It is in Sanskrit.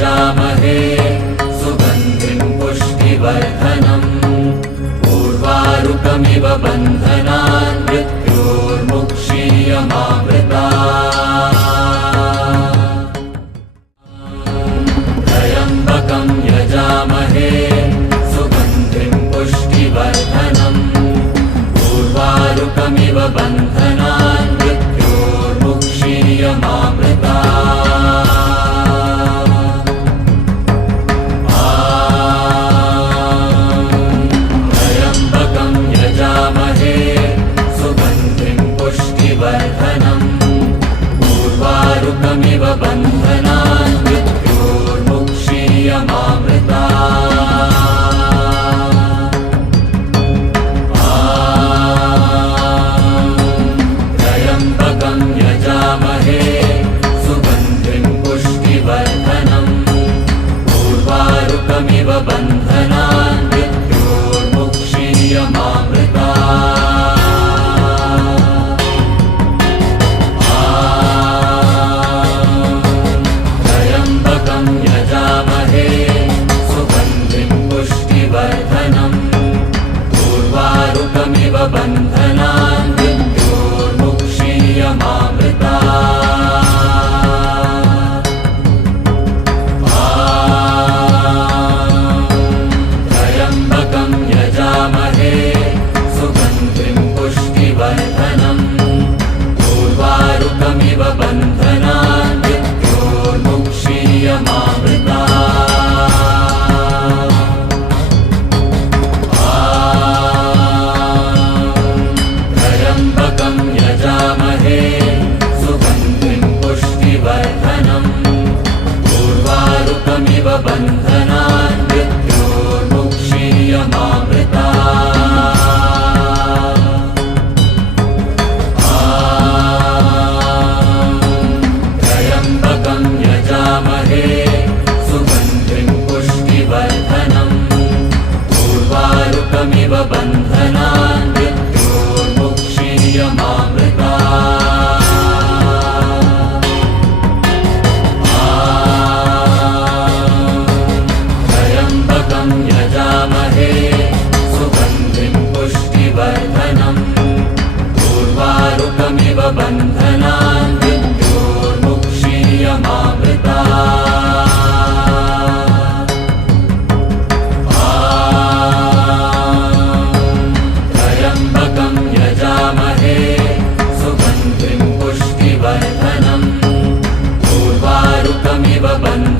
यजामहे सुगन्धिं पुष्टिवर्धनम् उर्वारुकमिव बन्धनान् मृत्योर्मुक्षीयमामृतात् त्र्यम्बकं यजामहे सुगन्धिं पुष्टिवर्धनम् उर्वारुकमिव बन्धनान् मृत्योर्मुक्षीयमामृतात् त्र्यम्बकं यजामहे सुगन्धिं पुष्टिवर्धनम् उर्वारुकमिव बन्धनान् मृत्योर्मुक्षीयमामृतात् त्र्यम्बकं यजामहे सुगन्धिं पुष्टिवर्धनम् उर्वारुकमिव बन्धनान् मृत्योर्मुक्षीयमामृतात् त्र्यम्बकं यजामहे सुगन्धिं पुष्टिवर्धनम् उर्वारुकमिव बन्धनान् मृत्योर्मुक्षीयमामृतात् त्र्यम्बकं यजामहे सुगन्धिं पुष्टिवर्धनम् उर्वारुकमिव बन्धनान् मृत्योर्मुक्षीयमामृतात् त्र्यम्बकं यजामहे सुगन्धिं पुष्टिवर्धनम् उर्वारुकमिव बन्धनान् त्र्यम्बकं यजामहे सुगन्धिं पुष्टिवर्धनम् उर्वारुकमिव बन्धनान् मृत्योर्मुक्षीयमामृतात् त्र्यम्बकं यजामहे सुगन्धिं पुष्टिवर्धनम् उर्वारुकमिव बन्धनान् मृत्योर्मुक्षीयमामृतात् त्र्यम्बकं यजामहे सुगन्धिं पुष्टिवर्धनम् उर्वारुकमिव बन्धनान्